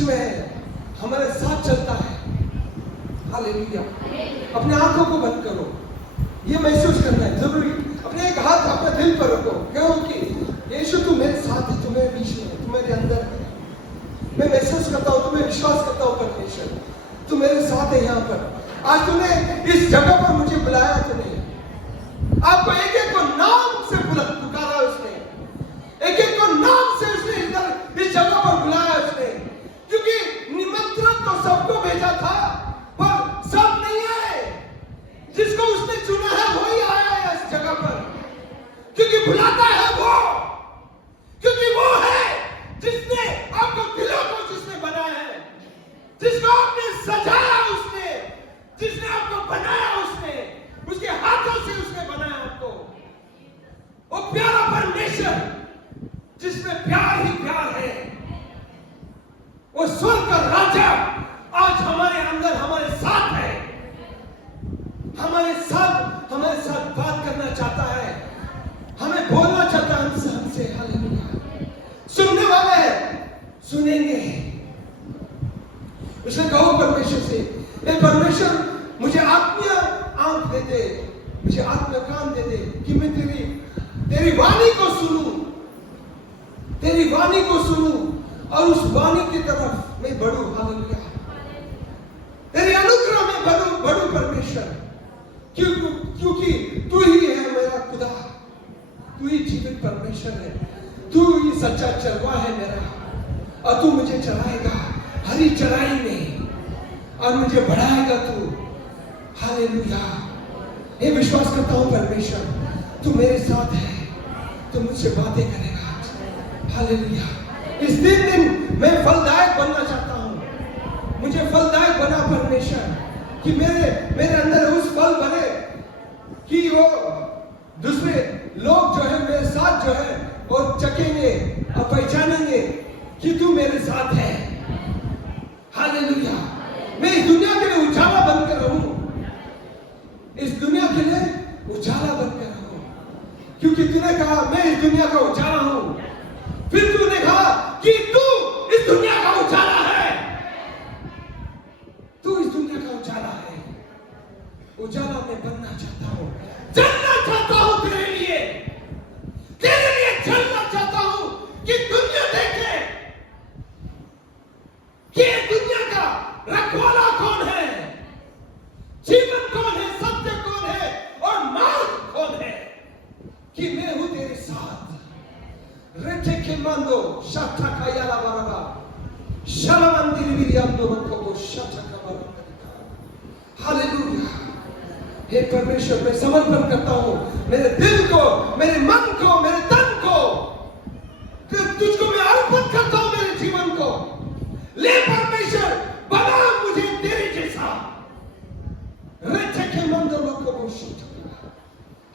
बीच में है, हमारे साथ चलता है। हालेलुया। अपने आंखों को बंद करो, ये महसूस करना है जरूरी। अपने एक हाथ अपने दिल पर रखो, कहो कि यीशु तू मेरे साथ है, तू मेरे बीच में है, तू मेरे अंदर है। मैं महसूस करता हूँ, तुम्हें विश्वास करता हूँ परमेश्वर, तू मेरे साथ है यहाँ पर। आज तूने इस जगह पर मुझे बुलाया, तूने आपको एक एक को नाम से पुकारा उसने, एक एक को नाम से उसने इधर इस जगह पर बुलाया उसने, क्योंकि निमंत्रण तो सबको भेजा था पर सब नहीं आए। जिसको उसने चुना है वही आया है इस जगह पर, क्योंकि बुलाता है वो, क्योंकि वो है जिसने आपको दिलों को जिसने बनाया है, जिसको आपने सजाया उसने, जिसने आपको बनाया उसने, उसके हाथों से उसने बनाया आपको। वो प्यारा परमेश्वर जिसमें प्यार ही प्यार है, वो स्वर्ग का राजा आज हमारे अंदर हमारे साथ है, हमारे साथ बात करना चाहता है, हमें बोलना चाहता है हमसे। हालेलुया। सुनने वाले सुनेंगे। उसने कहा परमेश्वर से, हे परमेश्वर मुझे आत्मीय आंख दे दे, मुझे आत्मीय कान दे दे कि मैं तेरी वाणी को सुनूं, तेरी वाणी को सुनूं और उस वाणी की तरफ मैं बढ़ूं। हालेलुया। तेरे अनुग्रह में बढ़ूं परमेश्वर, क्योंकि तू ही है मेरा खुदा, तू ही जीवित परमेश्वर है, तू ही सच्चा चरवाहा है मेरा, और तू मुझे चलाएगा हरी चराई में और मुझे बढ़ाएगा तू। हालेलुया। ये विश्वास करता हूं परमेश्वर तू मेरे साथ है, तू मुझसे बातें करेगा। हालेलुया। इस दिन मैं फलदायक बनना चाहता हूं, मुझे फलदायक बना परमेश्वर, कि मेरे अंदर उस फल बने कि वो दूसरे लोग जो है मेरे साथ जो है और चखेंगे और पहचानेंगे कि तू मेरे साथ है। हालेलुया। मैं इस दुनिया के लिए उजाला बनकर रहूं, इस दुनिया के लिए उजाला बनकर रहूं, क्योंकि तूने कहा मैं इस दुनिया का उजाला हूं। फिर तूने कहा कि तू इस दुनिया का उजाला है, तू इस दुनिया का उजाला है। उजाला मैं बनना चाहता हूं, जलना चाहता हूं तेरे लिए जलना चाहता हूं कि दुनिया देखे कि दुनिया का रखवाला कौन है, जीवन कौन है, सत्य कौन है और मार्ग कौन है, कि मैं हूं तेरे साथ। रेटे के मांदो शाखा का याला बराबा शलमंदिर विरियांदो रखो शाखा का बराबा। हालेलुया। हे परमेश्वर मैं समर्पण करता हूं मेरे दिल को, मेरे मन को, मेरे तन को, तुझको मैं अर्पण करता हूं, मेरे जीवन को। ले परमेश्वर बना मुझे तेरे जैसा। रचे के मंदिर को घोषित।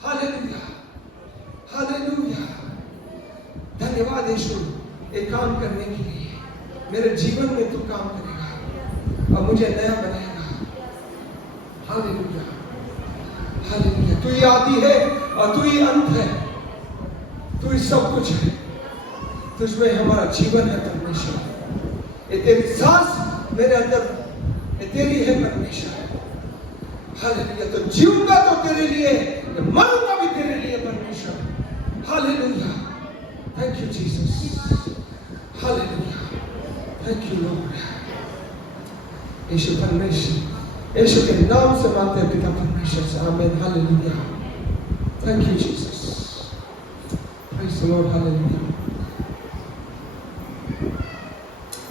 हालेलुया। हालेलुया। धन्यवाद यीशु एक काम करने के लिए, मेरे जीवन में तू काम करेगा और मुझे नया बनाएगा। हालेलुया। हालेलुया। तू ही आदि है और तू ही अंत है, तू ही सब कुछ है, तुझमें हमारा जीवन है परमेश्वर। ये तेरी सांस मेरे अंदर ये तेरी है परमेश्वर। हालेलुया। तो जीऊंगा तो तेरे लिए, मरूंगा भी तेरे लिए परमेश्वर। हालेलुया। Thank you Jesus. हालेलुया। Thank you Lord. यीशु परमेश्वर, यीशु के नाम से मांगते हैं पिता परमेश्वर से, आमीन। Hallelujah. Thank you Jesus. Praise the Lord. Hallelujah.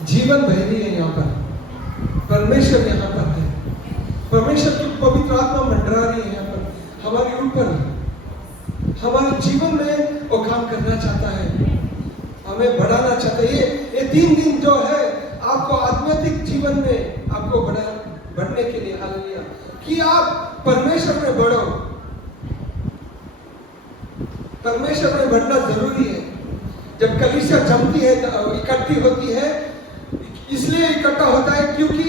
जीवन बहरी है यहाँ पर, परमेश्वर यहाँ पर है, परमेश्वर की पवित्र आत्मा मंडरा रही है यहाँ पर हमारे ऊपर, हमारे जीवन में वो काम करना चाहता है, हमें बढ़ाना चाहता है। ये 3 दिन जो है आपको आध्यात्मिक जीवन में आपको बढ़ने के लिए, हालेलुया, कि आप परमेश्वर में बढ़ो। परमेश्वर में बढ़ना जरूरी है। जब कलीसिया जमती है, इकट्ठी होती है, इसलिए इकट्ठा होता है क्योंकि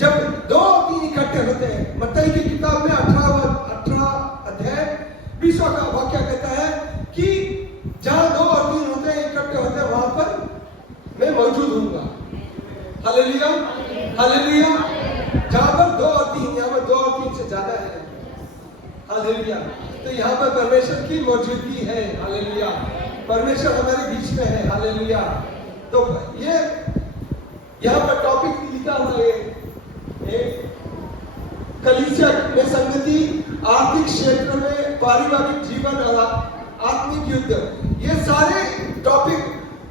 जब 2-3 इकट्ठे होते हैं, मत्ती की किताब में 18 अध्याय 20 का वाक्य कहता है कि जहां 2 और 3 होते हैं, इकट्ठे होते हैं, वहां पर मैं मौजूद हूंगा। हालेलुया। Hallelujah, hallelujah. जहां पर 2 और 3, यहाँ पर 2 और 3 से ज्यादा है। हालेलुया। तो यहाँ पर परमेश्वर की मौजूदगी है। हालेलुया। परमेश्वर हमारे बीच में है। हालेलुया। तो ये यहाँ पर टॉपिक लिखा हुआ है, कलीसिया में संगति, आर्थिक क्षेत्र में पारिवारिक जीवन और आत्मिक युद्ध। ये सारे टॉपिक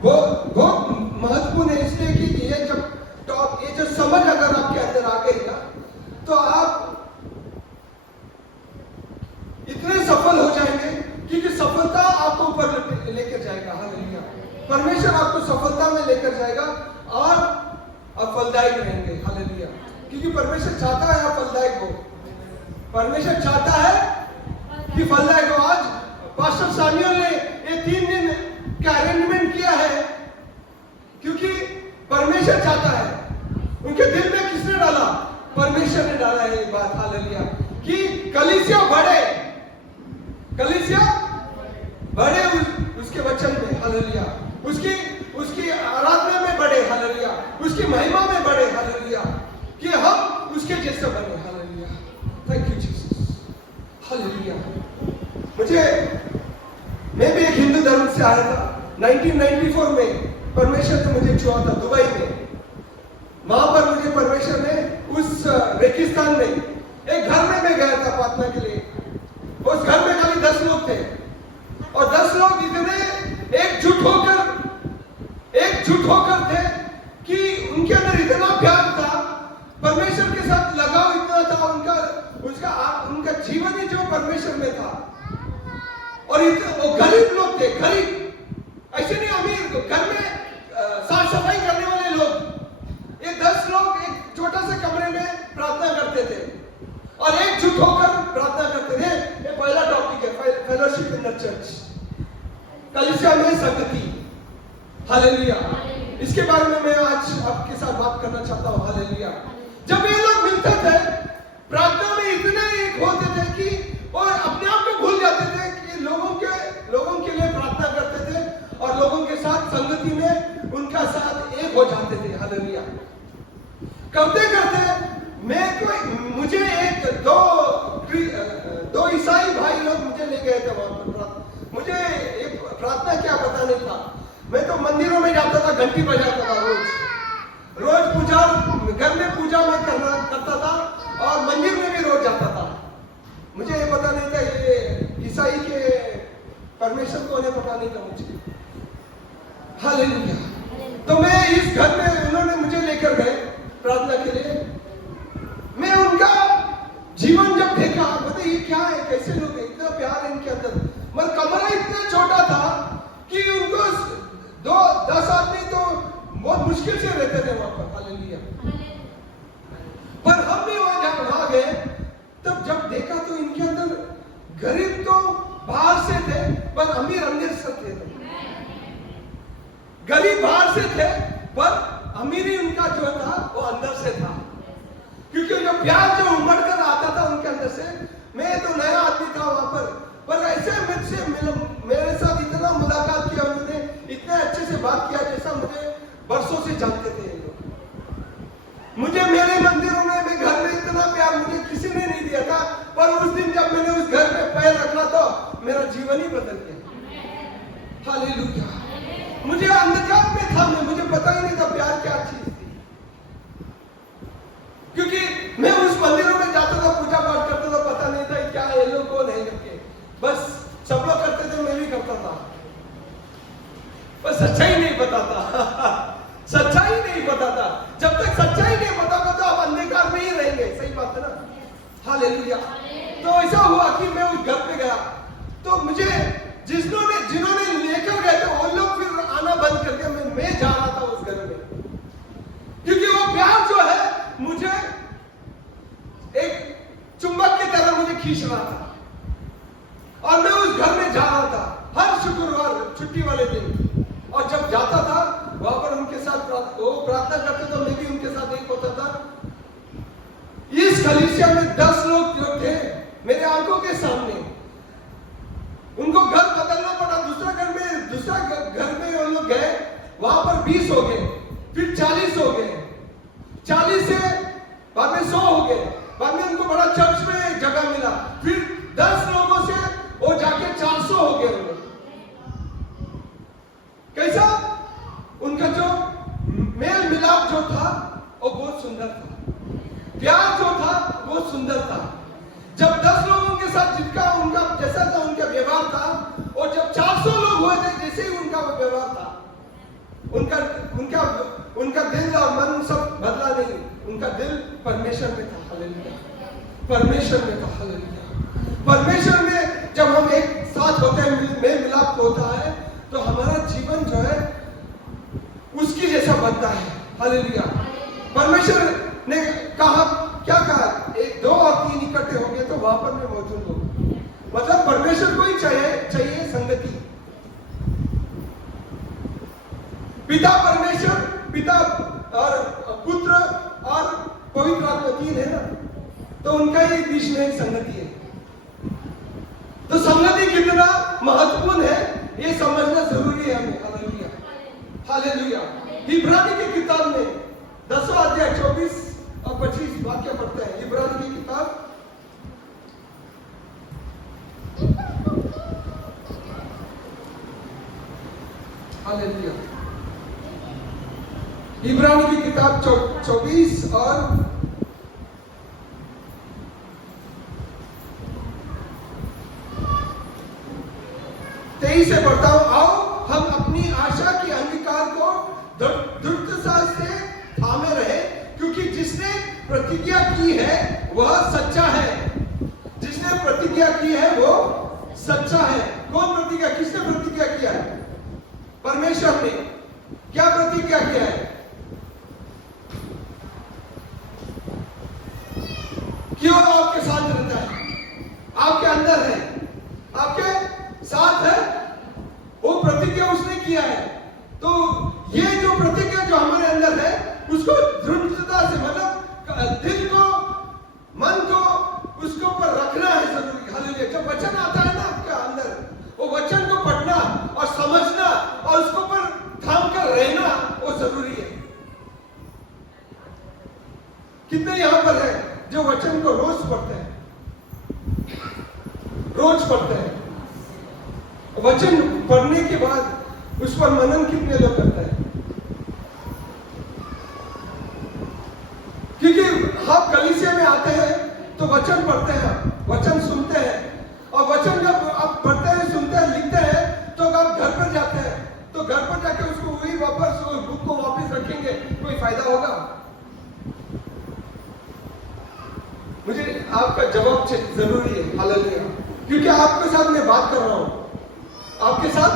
बहुत महत्वपूर्ण है, इसलिए कि ये जो समझ अगर आपके अंदर आ गई ना, तो आप इतने सफल हो जाएंगे, क्योंकि सफलता आपको ऊपर लेकर जाएगा। हालेलुया। परमेश्वर आपको सफलता में लेकर जाएगा और आप फलदायक रहेंगे। हालेलुया। क्योंकि परमेश्वर चाहता है आप फलदायक हो। परमेश्वर चाहता है कि फलदायक हो। आज पास्टर सैमुअल ने ये 3 दिन का अरेंजमेंट किया है, क्योंकि परमेश्वर चाहता है। उनके दिल में किसने डाला? परमेश्वर ने डाला है ये बात। हालेलुया। कि कलीसिया बढ़े, कलीसिया बढ़े उसके वचन में। हालेलुया। उसकी आराधना में बढ़े। हालेलुया। उसकी महिमा में बढ़े। हालेलुया। कि हम उसके जैसे बने। Hallelujah. Thank you Jesus. Hallelujah. मैं भी एक हिंदू धर्म से आया था। 1994 में परमेश्वर ने मुझे छुआ था दुबई में। वहां पर मुझे परमेश्वर ने उस रेगिस्तान में एक घर में मैं गया था प्रार्थना के लिए। उस घर में खाली 10 लोग थे, और 10 लोग इतने एकजुट होकर थे कि उनके अंदर इतना प्यार था, परमेश्वर के साथ लगाव इतना था, उनका जीवन ही जो परमेश्वर में था। और वो गरीब लोग थे, गरीब, ऐसे नहीं अमीर, घर में साफ सफाई करने वाले लोग। ये 10 लोग एक छोटा से कमरे में प्रार्थना करते थे और एकजुट होकर प्रार्थना करते थे। ये पहला टॉपिक है, फेलोशिप इन द चर्च, कलीसिया में संगति। हालेलुया। इसके बारे में मैं आज आपके साथ बात करना चाहता हूं। हालेलुया। जब ये लोग मिलते थे प्रार्थना में, इतने एक होते थे कि वो अपने आप को भूल जाते थे कि लोगों के लिए प्रार्थना करते थे, और लोगों के साथ संगति में उनका साथ एक हो जाते थे। हालेलुया। करते मुझे दो ईसाई भाई लोग मुझे ले गए थे वहां पर। मुझे एक प्रार्थना क्या पता नहीं था। मैं तो मंदिरों में जाता था, घंटी बजाता था रोज पूजा, घर में पूजा में करता था, और मंदिर में भी रोज जाता था। मुझे ये पता नहीं था ये ईसाई के परमेश्वर को पता नहीं था मुझे। हालेलुया। तो मैं इस घर में उन्होंने मुझे लेकर गए प्रार्थना के लिए। मैं उनका जीवन जब देखा, बताइए ये क्या है, कैसे लोग हैं, इतना प्यार है इनके अंदर। मगर कमरा इतना छोटा था कि उनको 10 आदमी तो बहुत मुश्किल से रहते थे वहां पर। हालेलुया। पर हम भी वहां गए, तब जब देखा तो इनके अंदर गरीब तो बाहर से थे, पर अमीर अंदर से थे। गरीब बाहर से थे, पर अमीरी उनका जो था वो अंदर से था। क्योंकि जो प्यार जो उमड़ कर आता था उनके अंदर से। मैं तो नया आदमी था वहां पर ऐसे मेरे साथ इतना मुलाकात किया उन्होंने, इतने अच्छे से बात किया जैसा मुझे बरसों से जानते थे ये लोग। मुझे मेरे मंदिरों में, मैं घर में इतना प्यार मुझे किसी ने नहीं दिया था, पर उस दिन जब मैंने उस घर में पैर रखा तो मेरा जीवन ही बदल गया। हालेलुया। मुझे अंधकार में था, मुझे पता ही नहीं था प्यार क्या चीज थी। क्योंकि मैं उस मंदिरों में जाता था, पूजा पाठ करता था, पता नहीं था क्या ये लोग कौन है करके। बस सब लोग करते थे, मैं भी करता था, पर सच्चाई नहीं पता था। सच्चाई नहीं पता था। जब तक सच्चाई नहीं पता था तो आप अंधकार में ही रहेंगे। सही बात है ना। हालेलुया। तो ऐसा हुआ कि मैं उस घर पे गया, तो मुझे जिन्होंने लेकर गए थे वो लोग फिर आना बंद कर दिया। मैं जा रहा था उस घर में, क्योंकि वो प्यार जो है मुझे एक चुंबक की तरह मुझे खींच रहा था, और मैं उस घर में जा रहा था हर शुक्रवार छुट्टी वाले दिन। और जब जाता था वहां पर उनके साथ वो प्रार्थना करते तो मैं भी उनके साथ एक होता था। इस कलीसिया में 10 लोग जो थे मेरे आंखों के सामने, उनको घर बदलना पड़ा। दूसरा घर में वो लोग गए, वहां पर 20 हो गए, फिर 40 हो गए, 40 से बाद में 100 हो गए, बाद में उनको बड़ा चर्च में जगह मिला, फिर 10 लोगों से वो जाके 400 हो गए उन्हें। कैसा? उनका जो मेल मिलाप जो था वो बहुत सुंदर था, प्यार जो था वो सुंदर था। जब 10 लोगों के साथ जिनका उनका जैसा था उनका व्यवहार था, और जब 400 लोग हुए थे जैसे ही उनका वो व्यवहार था, उनका उनका उनका दिल और मन सब बदला नहीं, उनका दिल परमेश्वर में था। हालेलुया, परमेश्वर में था। हालेलुया, परमेश्वर में जब हम एक साथ होते हैं, मेल मिलाप होता है, तो हमारा जीवन जो है उसकी जैसा बनता है। हालेलुया, परमेश्वर ने कहा, क्या कहा? 1 2 और 3 इकट्ठे होंगे तो वहां पर मैं मौजूद हूँ। मतलब परमेश्वर को ही चाहिए संगति। पिता परमेश्वर, पिता और पुत्र और पवित्र आत्मा 3 है ना, तो उनका ही बीच में संगति है। तो संगति कितना महत्वपूर्ण है ये समझना जरूरी है हमें। Hallelujah, hallelujah. इब्रानी की किताब में 10वां अध्याय 24 और 25 वाक्य पढ़ते हैं। इब्रानी की किताब 24 और 23 से पढ़ता हूं। आओ हम अपनी आशा की अंगीकार को दृढ़ता से थामे रहे, क्योंकि जिसने प्रतिज्ञा की है वह सच्चा है। जिसने प्रतिज्ञा की है वो सच्चा है। कौन प्रतिज्ञा? किसने प्रतिज्ञा किया है? परमेश्वर ने। क्या प्रतिज्ञा किया है? क्यों आपके साथ रहता है, आपके अंदर है, आपके साथ है, वो प्रतिज्ञा उसने किया है। तो ये जो प्रतिज्ञा जो हमारे अंदर है उसको दृढ़ता से, मतलब दिल को, मन को उसके ऊपर रखना है जरूरी। हालेलुया। जब वचन आता है ना आपके अंदर, वो वचन को पढ़ना और समझना और उसके ऊपर थाम कर रहना वो जरूरी है। कितने यहां पर है जो वचन को रोज पढ़ते हैं? रोज पढ़ते हैं। वचन पढ़ने के बाद उस पर मनन कितने लोग करते हैं? क्योंकि हम कलीसिया में आते हैं तो वचन पढ़ते हैं, वचन सुनते हैं, और वचन जब आप पढ़ते हैं, सुनते हैं, लिखते हैं, तो आप घर पर जाते हैं, तो घर पर जाके उसको वही वापस बुक को वापस रखेंगे, कोई फायदा होगा? मुझे आपका जवाब जरूरी है। हालेलुया। क्योंकि आपके साथ मैं बात कर रहा हूं, आपके साथ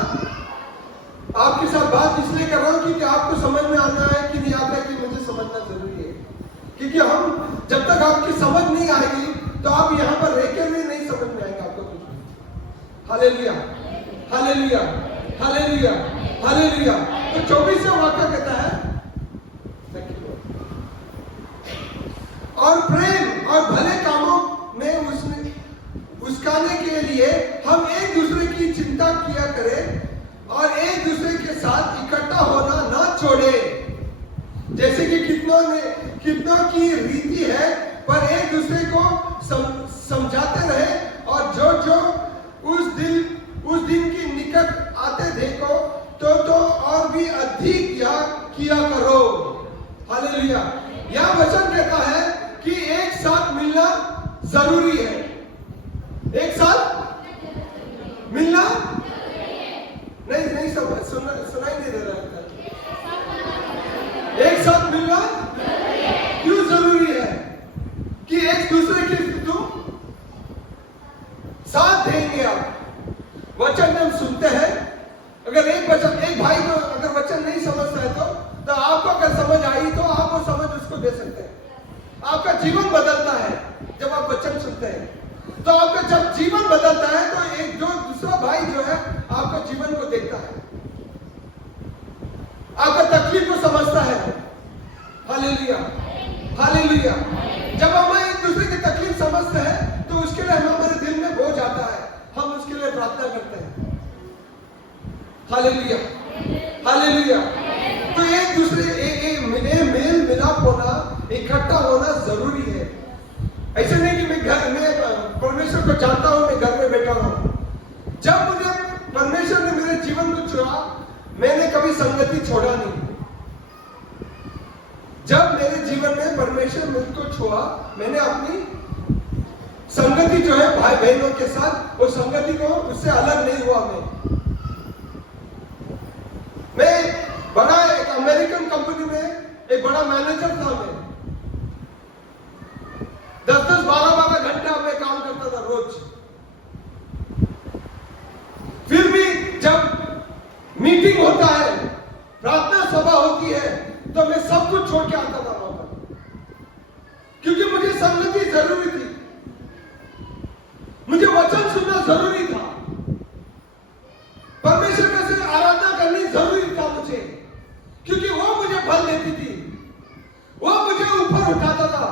बात इसलिए कर रहा हूं क्योंकि आपको समझ में आना है कि नहीं आता है कि मुझे समझना जरूरी है। क्योंकि हम जब तक आपकी समझ नहीं आएगी तो आप यहां पर रह के भी नहीं समझ में आएगा आपको कुछ। Hallelujah, hallelujah, hallelujah, hallelujah. तो 24वां वाक्य कहता है, और प्रेम और भले कामों में उस्काने के लिए हम एक दूसरे की चिंता किया करें और एक दूसरे के साथ इकट्ठा होना ना छोड़े, जैसे कि कितनों की रीति है, पर एक दूसरे को समझाते रहे, और जो उस दिन की निकट आते देखो तो और भी अधिक किया करो। हालेलुया। यह वचन कहता है कि एक साथ मिलना जरूरी है। एक साथ मिलना नहीं सुनाई नहीं दे रहा है। एक साथ मिलना क्यों जरूरी है? कि एक दूसरे के तुम साथ देंगे। आप वचन हम सुनते हैं, अगर एक भाई को अगर वचन नहीं समझता है तो आपको अगर समझ आई तो आप वो समझ उसको दे सकते हैं। आपका जीवन बदलता है जब आप वचन सुनते हैं। तो आपका जब जीवन बदलता है तो एक जो दूसरा भाई जो है आपका जीवन को देखता है, आपका तकलीफ को समझता है। Hallelujah, hallelujah. जब हम एक दूसरे की तकलीफ समझते हैं तो उसके लिए हमारे दिल में बोझ आता है, हम उसके लिए प्रार्थना करते हैं। Hallelujah, hallelujah. तो एक दूसरे मेल मिलाप होना इकट्ठा होना जरूरी है। ऐसे नहीं कि मैं घर में परमेश्वर को जानता हूं, मैं घर में बैठा हूं। जब मुझे परमेश्वर ने मेरे जीवन को चुना, मैंने कभी संगति छोड़ा नहीं। जब मेरे जीवन में परमेश्वर मुझको छुआ, मैंने अपनी संगति जो है भाई बहनों के साथ, वो संगति को उससे अलग नहीं हुआ। मैं बड़ा एक अमेरिकन कंपनी में एक बड़ा मैनेजर था। मैं 10-10, 12-12 घंटा में काम करता था रोज। फिर भी जब मीटिंग होता है, प्रार्थना सभा होती है, तो मैं सब कुछ छोड़ के आता था वहां पर, क्योंकि मुझे संगति जरूरी थी, मुझे वचन सुनना जरूरी था, परमेश्वर का से आराधना करनी जरूरी था मुझे, क्योंकि वो मुझे बल देती थी, वो मुझे ऊपर उठाता था।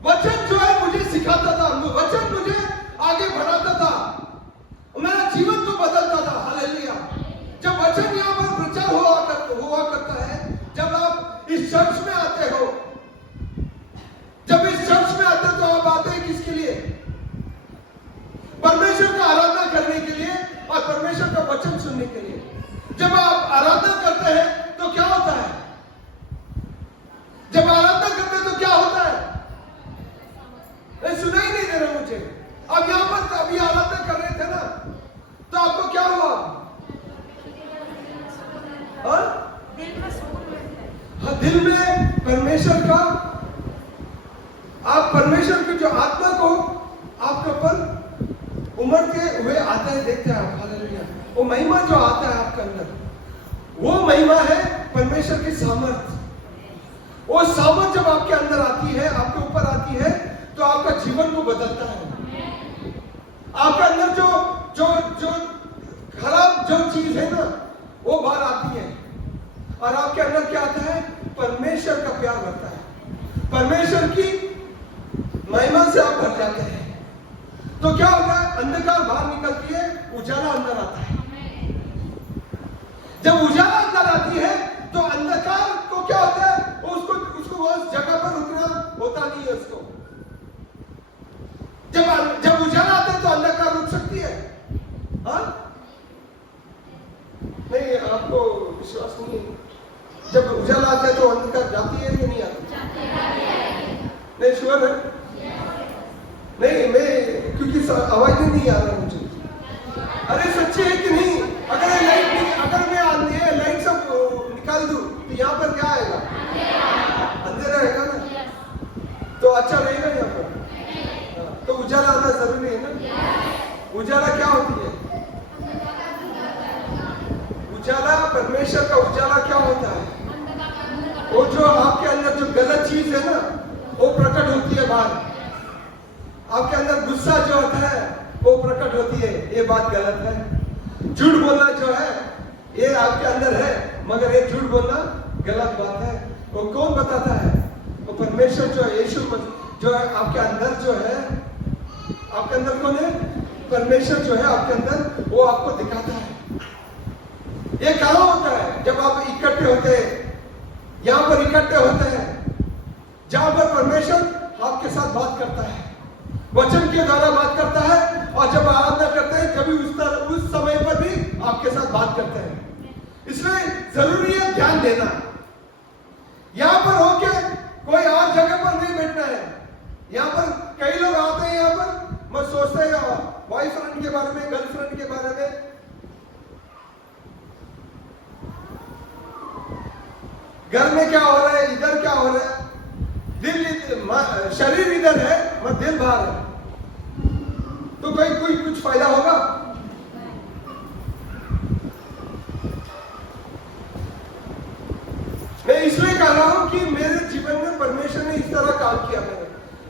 वचन जो है मुझे सिखाता था, वचन मुझे आगे बढ़ाता था, मेरा जीवन को बदलता था। हालेलुया। जब वचन यहाँ पर प्रचार हुआ करता है, जब आप इस चर्च में आते हो, जब इस चर्च में आते हो, तो आप आते हैं किसके लिए? परमेश्वर का आराधना करने के लिए और परमेश्वर का वचन सुनने के लिए। जब आप आराधना करते हैं तो क्या होता है? जब आराधना करते हैं तो क्या होता है? सुना ही नहीं दे रहे मुझे। अब यहां पर अभी आराधना कर रहे थे ना, तो आपको क्या हुआ? हाँ, दिल में परमेश्वर का, आप परमेश्वर की जो आत्मा को आपके ऊपर उमड़ते हुए आता है, देखते हैं आप। हालेलुया। वो महिमा जो आता है आपके अंदर, वो महिमा है परमेश्वर की सामर्थ। वो सामर्थ जब आपके अंदर आती है, आपके ऊपर आती है, तो आपका जीवन को बदलता है। आपके अंदर जो जो जो खराब जो चीज है ना, वो बाहर आती है, और आपके अंदर क्या आता है? परमेश्वर का प्यार भरता है, परमेश्वर की महिमा से आप भर जाते हैं। तो क्या होता है? अंधकार बाहर निकलती है, उजाला अंदर आता है। जब उजाला अंदर आती है, तो अंधकार को क्या होता है? उसको उस जगह पर रुकना होता नहीं है उसको। जब उजाला आता है तो अंधकार रुक सकती है? हाँ? नहीं, आपको विश्वास नहीं है। जब उजाला आता है तो अंधकार जाती है या नहीं आती? नहीं, श्योर है? नहीं, मैं क्योंकि आवाज नहीं आ रहा मुझे। अरे सच्ची है कि नहीं? अगर मैं लाइट सब निकाल दूं तो यहाँ पर क्या आएगा? अंधेरा रहेगा ना, तो अच्छा रहेगा यहाँ पर। तो उजाला आना जरूरी है ना। उजाला क्या होती है? उजाला, परमेश्वर का उजाला क्या होता है? वो जो आपके अंदर जो गलत चीज है ना, वो प्रकट होती है बाहर। आपके अंदर गुस्सा जो होता है वो प्रकट होती है, ये बात गलत है। झूठ बोलना जो है ये आपके अंदर है, मगर ये झूठ बोलना गलत बात है। वो कौन बताता है? वो परमेश्वर जो है, यीशु जो है आपके अंदर जो है। आपके अंदर कौन है? परमेश्वर जो है आपके अंदर, वो आपको दिखाता है। ये कहाँ होता है? जब आप इकट्ठे होते हैं, यहाँ पर इकट्ठे होते हैं, जहां पर परमेश्वर आपके साथ बात करता है, वचन के द्वारा बात करता है, और जब आराधना करते हैं कभी उस समय पर भी आपके साथ बात करते हैं। इसलिए जरूरी है ध्यान देना। यहां पर होके कोई और जगह पर नहीं बैठना है। यहां पर कई लोग आते हैं, यहां पर मत सोचते हैं बॉयफ्रेंड के बारे में, गर्लफ्रेंड के बारे में। घर में क्या हो रहा है, इधर क्या हो रहा है, शरीर इधर है मगर दिल बाहर है, तो कोई कुछ फायदा होगा? मैं इसलिए कह रहा हूं कि मेरे जीवन में परमेश्वर ने इस तरह काम किया।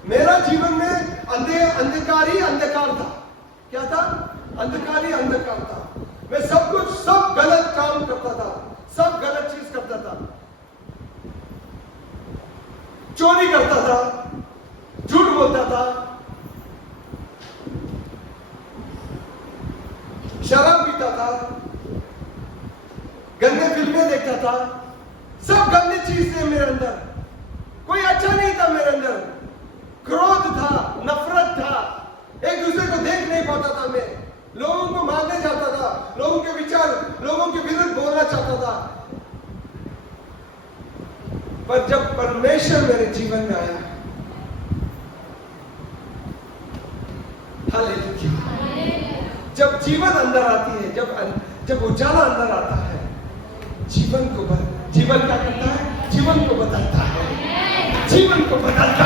मेरा जीवन में अंधकार ही अंधकार था। क्या था? अंधकार ही अंधकार था। मैं सब गलत काम करता था, सब गलत चीज करता था। चोरी करता था, झूठ बोलता था, शराब पीता था, गंदे फिल्में देखता था, सब गंदी चीज थे मेरे अंदर। कोई अच्छा नहीं था मेरे अंदर, क्रोध था, नफरत था, एक दूसरे को देख नहीं पाता था, मैं लोगों को मारने चाहता था, लोगों के विचार, लोगों के विरुद्ध बोलना चाहता था। पर जब परमेश्वर मेरे जीवन में आया, हालेलुया, जब जीवन अंदर आती है, जब उजाला अंदर आता है, जीवन क्या करता है? जीवन को बदलता है, जीवन को बदलता